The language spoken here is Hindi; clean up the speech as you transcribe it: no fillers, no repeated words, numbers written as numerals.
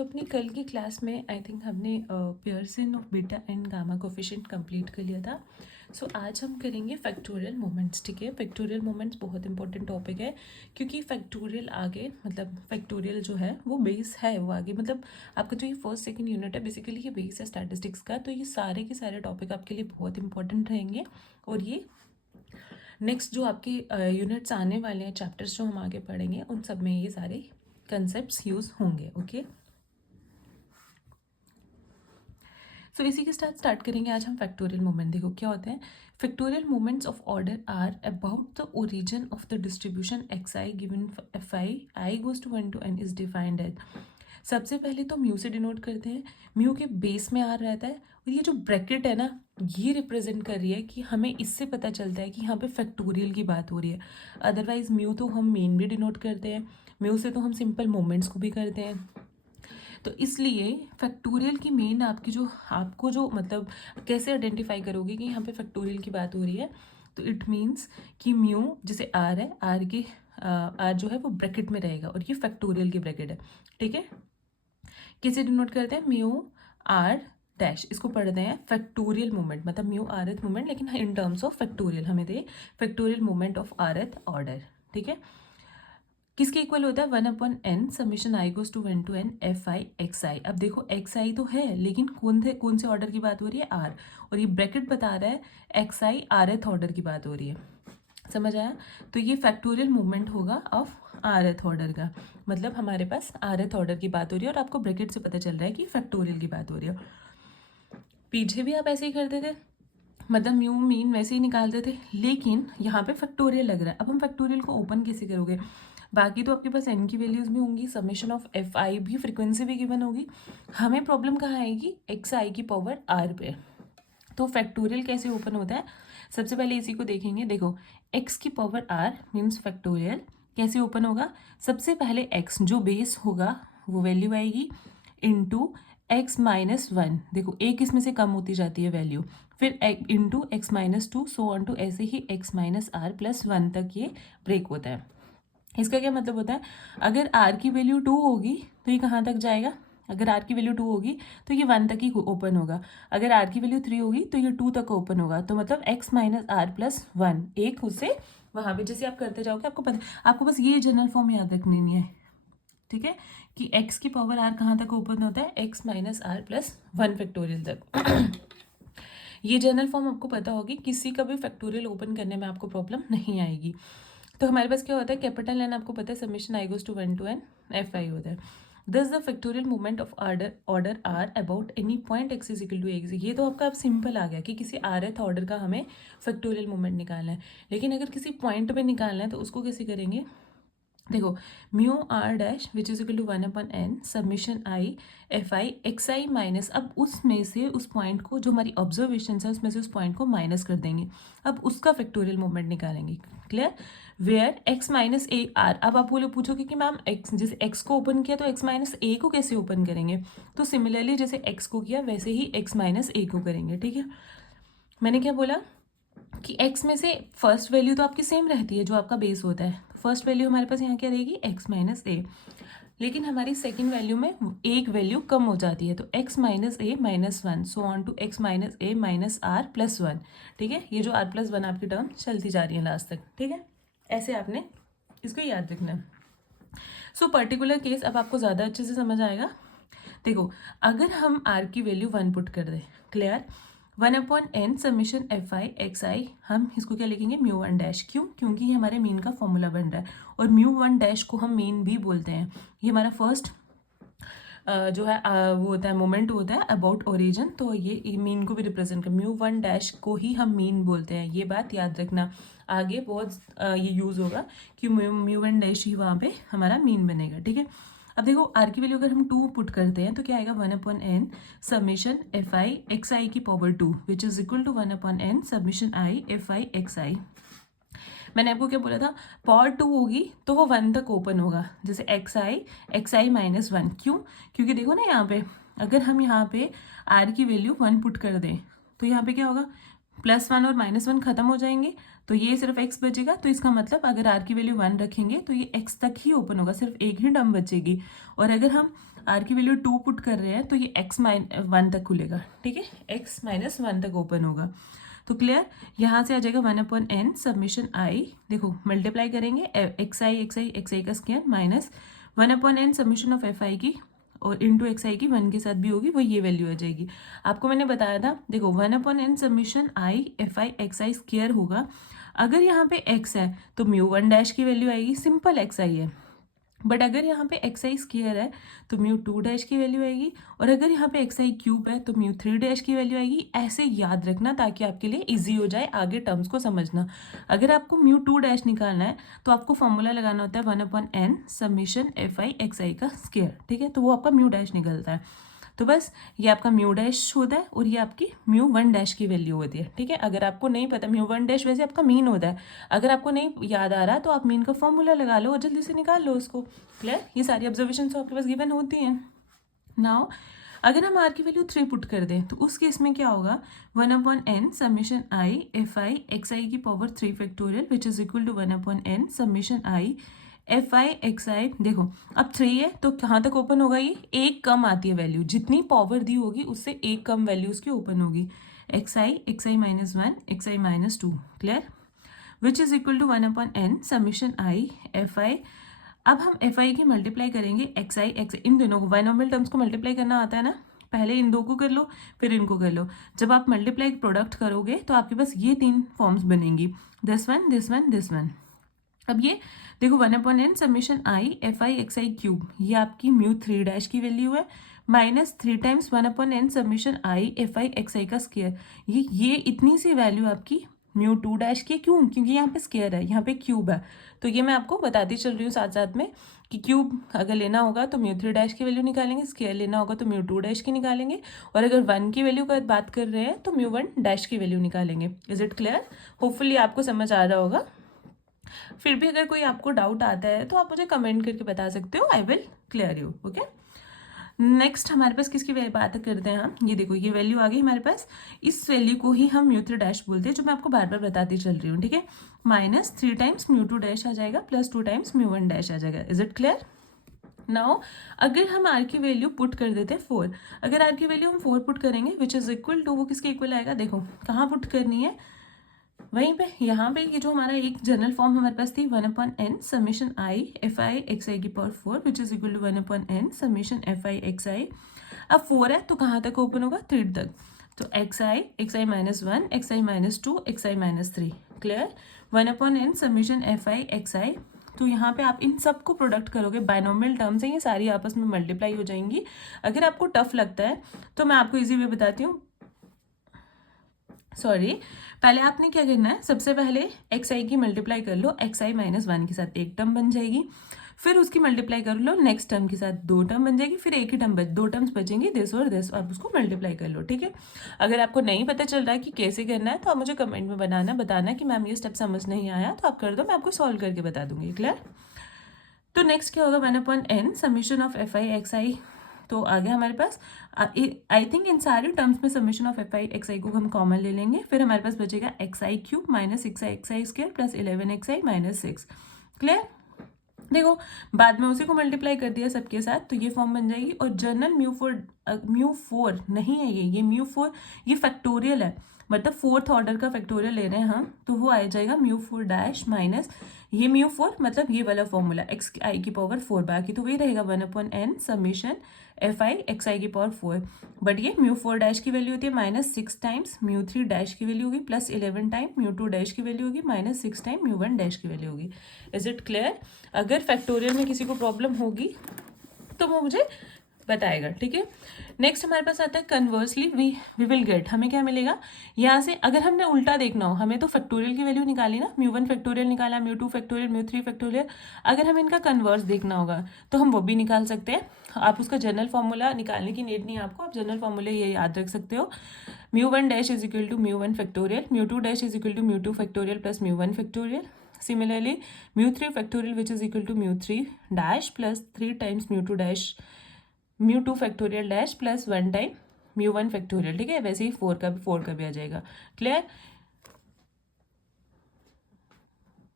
अपनी कल की क्लास में आई थिंक हमने Pearson of beta and gamma coefficient complete कर लिया था। आज हम करेंगे फैक्टोरियल मोमेंट्स। ठीक है, फैक्टोरियल मोमेंट्स बहुत इंपॉर्टेंट टॉपिक है क्योंकि फैक्टोरियल आगे मतलब फैक्टोरियल जो है वो बेस है, वो आगे मतलब आपका जो ये फर्स्ट सेकंड यूनिट है बेसिकली ये बेस है स्टैटिस्टिक्स का। तो ये सारे के सारे टॉपिक आपके लिए बहुत इंपॉर्टेंट रहेंगे और ये नेक्स्ट जो आपके यूनिट्स आने वाले हैं, चैप्टर्स जो हम आगे पढ़ेंगे उन सब में ये सारे कंसेप्ट यूज़ होंगे। ओके, इसी के साथ स्टार्ट करेंगे आज हम फैक्टोरियल मोमेंट। देखो क्या होते हैं factorial moments of order r about the origin of the distribution x i given f i goes to 1 to n is defined as. सबसे पहले तो म्यू से डिनोट करते हैं, म्यू के बेस में आर रहता है और ये जो ब्रैकेट है ना ये रिप्रेजेंट कर रही है कि हमें इससे पता चलता है कि यहाँ पे फैक्टोरियल की बात हो रही है। अदरवाइज म्यू तो हम मेन भी डिनोट करते हैं, म्यू से तो हम सिंपल मोमेंट्स को भी करते हैं। तो इसलिए फैक्टोरियल की मेन आपकी जो आपको जो मतलब कैसे आइडेंटिफाई करोगे कि यहाँ पे फैक्टोरियल की बात हो रही है, तो इट मीन्स कि म्यू जैसे आर है, आर के आर जो है वो ब्रैकेट में रहेगा और ये फैक्टोरियल की ब्रैकेट है। ठीक है, किसे डिनोट करते हैं म्यू आर डैश, इसको पढ़ते हैं फैक्टोरियल मोमेंट, मतलब म्यू आर एथ मोमेंट लेकिन इन टर्म्स ऑफ फैक्टोरियल हमें दे factorial moment of r th order. ठीक है, किसके इक्वल होता है 1/n summation i goes to 1 to n f i x i. अब देखो एक्स आई तो है लेकिन कौन से ऑर्डर की बात हो रही है आर, और ये ब्रैकेट बता रहा है x I R th order की बात हो रही है। समझ आया? तो ये फैक्टोरियल मूवमेंट होगा ऑफ आर एथ ऑर्डर का, मतलब हमारे पास आर एथ ऑर्डर की बात हो रही है और आपको ब्रैकेट से पता चल रहा है कि फैक्टोरियल की बात हो रही है। पीछे भी आप ऐसे ही करते थे, मतलब म्यू मीन वैसे ही निकालते थे, लेकिन यहाँ पे फैक्टोरियल लग रहा है। अब हम फैक्टोरियल को ओपन कैसे करोगे? बाकी तो आपके पास एन की वैल्यूज भी होंगी, समेशन ऑफ एफ आई भी, फ्रीक्वेंसी भी गिवन होगी। हमें प्रॉब्लम कहाँ आएगी? एक्स आई की पावर आर पे। तो फैक्टोरियल कैसे ओपन होता है? सबसे पहले इसी को देखेंगे। देखो एक्स की पावर आर मीन्स फैक्टोरियल कैसे ओपन होगा? सबसे पहले एक्स जो बेस होगा वो वैल्यू आएगी इंटू एक्स माइनस वन। देखो एक इसमें से कम होती जाती है वैल्यू, फिर into x minus two, so on to ऐसे ही x minus r plus one तक ये ब्रेक होता है। इसका क्या मतलब होता है? अगर आर की वैल्यू टू होगी तो ये कहाँ तक जाएगा? अगर आर की वैल्यू टू होगी तो ये वन तक ही ओपन होगा। अगर आर की वैल्यू थ्री होगी तो ये टू तक ओपन होगा। तो मतलब x minus r plus one, एक उससे वहाँ पे जैसे आप करते जाओगे आपको पता, आपको बस ये जनरल फॉर्म याद रखनी है। ठीक है, कि एक्स की पावर आर कहाँ तक ओपन होता है? X minus r plus one factorial तक। ये जनरल फॉर्म आपको पता होगी, किसी का भी फैक्टोरियल ओपन करने में आपको प्रॉब्लम नहीं आएगी। तो हमारे पास क्या होता है? कैपिटल एन आपको पता है summation i goes to 1 to n f i होता है। This the factorial movement of order r about any point x is equal to x. ये तो आपका अब सिंपल आ गया कि किसी आर एथ ऑर्डर का हमें फैक्टोरियल मूवमेंट निकालना है, लेकिन अगर किसी पॉइंट पे निकालना है तो उसको कैसे करेंगे? देखो mu r dash which is equal to 1/n summation i f i x i minus, अब उसमें से उस पॉइंट को जो हमारी ऑब्जर्वेशन है उसमें से उस पॉइंट को माइनस कर देंगे, अब उसका फैक्टोरियल मूवमेंट निकालेंगे। Clear? Where x minus a r. अब आप बोलो पूछोगे कि मैम एक्स, जैसे एक्स को ओपन किया तो एक्स माइनस ए को कैसे ओपन करेंगे? तो सिमिलरली जैसे एक्स को किया वैसे ही एक्स माइनस ए को करेंगे। ठीक है, मैंने क्या बोला कि x में से फर्स्ट वैल्यू तो आपकी सेम रहती है जो आपका बेस होता है, तो फर्स्ट वैल्यू हमारे पास यहाँ क्या रहेगी? x माइनस ए, लेकिन हमारी सेकेंड वैल्यू में एक वैल्यू कम हो जाती है तो x minus a minus one, so on to x minus a minus r plus one. ठीक है, ये जो r प्लस वन आपकी टर्म चलती जा रही है लास्ट तक। ठीक है, ऐसे आपने इसको याद रखना है। सो पर्टिकुलर केस अब आपको ज़्यादा अच्छे से समझ आएगा। देखो अगर हम r की वैल्यू वन पुट कर दें, clear, 1/n summation f i x i, हम इसको क्या लिखेंगे? Mu one dash. क्यों? क्योंकि ये हमारे मीन का फॉर्मूला बन रहा है और म्यू वन डैश को हम मीन भी बोलते हैं। ये हमारा फर्स्ट जो है वो होता है मोमेंट होता है अबाउट ओरिजिन, तो ये मीन को भी रिप्रेजेंट कर, म्यू वन डैश को ही हम मीन बोलते हैं। ये बात याद रखना, आगे बहुत ये यूज़ होगा कि म्यू वन डैश ही वहाँ पे हमारा मीन बनेगा। ठीक है, अब देखो आर की वैल्यू अगर हम टू पुट करते हैं तो क्या आएगा? 1/n summation f i x i की power two which is equal to 1/n summation i f i x i. मैंने आपको क्या बोला था? पावर टू होगी तो वो वन तक ओपन होगा, जैसे एक्स आई माइनस वन। क्यों? क्योंकि देखो ना यहाँ पे अगर हम यहाँ पे आर की वैल्यू वन पुट कर दें तो यहाँ पे क्या होगा? प्लस वन और माइनस वन खत्म हो जाएंगे तो ये सिर्फ एक्स बचेगा। तो इसका मतलब अगर आर की वैल्यू वन रखेंगे तो ये एक्स तक ही ओपन होगा, सिर्फ एक ही टर्म बचेगी। और अगर हम आर की वैल्यू 2 पुट कर रहे हैं तो ये x-1 तक खुलेगा, ठीक है, x-1 तक ओपन होगा। तो क्लियर, यहाँ से आ जाएगा 1/n सबमिशन i, देखो मल्टीप्लाई करेंगे xi का square minus 1/n submission of fi की और इंटू xi की 1 के साथ भी होगी, वो ये वैल्यू आ जाएगी। आपको मैंने बताया था, देखो 1/n submission i fi xi square होगा। अगर यहाँ पे x है तो μ1 डैश की वैल्यू आएगी, सिंपल xi है। बट अगर यहाँ पे xi स्क्वायर है तो μ2 डैश की वैल्यू आएगी, और अगर यहाँ पे xi क्यूब है तो μ3 डैश की वैल्यू आएगी। ऐसे याद रखना ताकि आपके लिए इजी हो जाए आगे टर्म्स को समझना। अगर आपको μ2 डैश निकालना है तो आपको फॉर्मूला लगाना होता है 1/n सबमिशन fi xi का स्क्वायर, ठीक है, तो वो आपका μ डैश निकलता है। तो बस ये आपका म्यू डैश होता है और ये आपकी μ1 डैश की वैल्यू होती है, ठीक है। अगर आपको नहीं पता, μ1 डैश वैसे आपका मीन होता है, अगर आपको नहीं याद आ रहा तो आप मीन का फॉर्मूला लगा लो और जल्दी से निकाल लो उसको। क्लियर, ये सारी ऑब्जर्वेशन तो आपके पास गिवन होती हैं। नाउ अगर हम आर की वैल्यू 3 पुट कर दें तो उस केस में क्या होगा, 1/n submission i fi xi की power 3 factorial which is equal to 1/n submission i fi xi। देखो अब 3 है तो कहाँ तक ओपन होगा, ये एक कम आती है वैल्यू, जितनी पावर दी होगी उससे एक कम वैल्यू उसकी ओपन होगी, xi minus 1 xi minus 2, clear, which is equal to 1/n submission i fi। अब हम fi की मल्टीप्लाई करेंगे xi इन दोनों को, बाइनोमियल टर्म्स को मल्टीप्लाई करना आता है ना, पहले इन दो को कर लो फिर इनको कर लो। जब आप मल्टीप्लाई प्रोडक्ट करोगे तो आपके पास ये 3 फॉर्म्स बनेंगी, this one this one this one. अब ये देखो 1/n submission i fi xi cube, ये आपकी μ3 डैश की वैल्यू है, minus 3 times 1/n submission i fi xi का स्क्वायर, ये इतनी सी वैल्यू आपकी μ2 डैश की। क्यों, क्योंकि यहाँ पे स्क्वायर है, यहाँ पे क्यूब है, तो ये मैं आपको बताती चल रही हूँ साथ साथ में कि क्यूब अगर लेना होगा तो μ3 डैश की वैल्यू निकालेंगे, स्क्वायर लेना होगा तो μ2 डैश की निकालेंगे, और अगर 1 की वैल्यू का बात कर रहे हैं तो μ1 डैश की वैल्यू निकालेंगे। इज इट क्लियर, होपफुली आपको समझ आ रहा होगा। फिर भी अगर कोई आपको डाउट आता है तो आप मुझे कमेंट करके बता सकते हो, I will clear you, okay. Next हमारे पास किसकी बात करते हैं हम, ये देखो ये वैल्यू आ गई हमारे पास, इस वैल्यू को ही हम μ3 डैश बोलते हैं, जो मैं आपको बार बार बताती चल रही हूँ, ठीक है। माइनस 3 टाइम्स μ2 डैश आ जाएगा प्लस 2 टाइम्स μ1 डैश आ जाएगा। Is it clear. नाउ अगर हम आर की वैल्यू पुट कर देते हैं 4, अगर आर की वैल्यू हम 4 पुट करेंगे विच इज इक्वल टू, वो किसके इक्वल आएगा, देखो कहाँ पुट करनी है, वहीं पे यहाँ पे ये जो हमारा एक जनरल फॉर्म हमारे पास थी 1/n submission i fi xi की power 4 which is equal to 1/n submission fi xi। अब 4 है तो कहाँ तक ओपन होगा, 3 तक, तो xi minus 1 xi minus 2 xi minus 3, clear, 1/n submission fi xi। तो यहाँ पे आप इन सब को प्रोडक्ट करोगे, बाइनोमियल टर्म्स है ये सारी, आपस में मल्टीप्लाई हो जाएंगी। अगर आपको टफ लगता है तो मैं आपको इजी वे बताती हूँ, सॉरी, पहले आपने क्या करना है, सबसे पहले xi की मल्टीप्लाई कर लो xi माइनस 1 के साथ, एक टर्म बन जाएगी, फिर उसकी मल्टीप्लाई कर लो नेक्स्ट टर्म के साथ, 2 टर्म बन जाएगी, फिर एक ही टर्म दो टर्म्स बचेंगे, दिस और दिस, आप उसको मल्टीप्लाई कर लो, ठीक है। अगर आपको नहीं पता चल रहा है कि कैसे करना है तो आप मुझे कमेंट में बताना कि मैम ये स्टेप समझ नहीं आया, तो आप कर दो, मैं आपको सॉल्व करके बता दूंगी, क्लियर। तो नेक्स्ट क्या होगा, 1/n submission of fi xi, तो आ गया हमारे पास, आई थिंक इन सारे टर्म्स में सबमिशन ऑफ fi xi को हम कॉमन ले लेंगे, फिर हमारे पास बचेगा xi cube minus 6i xi square plus 11xi minus 6, clear. देखो बाद में उसी को मल्टीप्लाई कर दिया सबके साथ, तो ये फॉर्म बन जाएगी, और जनरल μ4 नहीं है, ये μ4 ये फैक्टोरियल है, मतलब 4th ऑर्डर का फैक्टोरियल ले रहे हैं हम, तो वो आ जाएगा μ4 डैश माइनस ये μ4 मतलब ये वाला फॉर्मूला xi की पावर 4, बाकी तो वही रहेगा 1/n सबमिशन fi xi की पावर 4, बट ये μ4 डैश की वैल्यू होती है माइनस 6 टाइम्स μ3 डैश की वैल्यू होगी प्लस 11 टाइम μ2 डैश की वैल्यू होगी माइनस 6 टाइम μ1 डैश की वैल्यू होगी। Is it clear. अगर फैक्टोरियल में किसी को प्रॉब्लम होगी तो वो मुझे बताएगा, ठीक है। नेक्स्ट हमारे पास आता है कन्वर्सली वी विल गेट, हमें क्या मिलेगा यहाँ से, अगर हमने उल्टा देखना हो, हमें तो फैक्टोरियल की वैल्यू निकाली ना, μ1 फैक्टोरियल निकाला, μ2 फैक्टोरियल, μ3 फैक्टोरियल, अगर हमें इनका कन्वर्स देखना होगा तो हम वो भी निकाल सकते हैं। आप उसका जनरल फॉर्मूला निकालने की नीड नहीं है आपको, आप जनरल फॉर्मूले ये याद रख सकते हो, μ1 dash is equal to μ1 factorial, μ2 dash is equal to μ2 factorial plus μ1 factorial, similarly μ3 factorial which is equal to μ3 dash plus 3 times μ2 dash μ2 factorial dash plus 1 time μ1 factorial, ठीक है। वैसे ही 4 का भी आ जाएगा, क्लियर।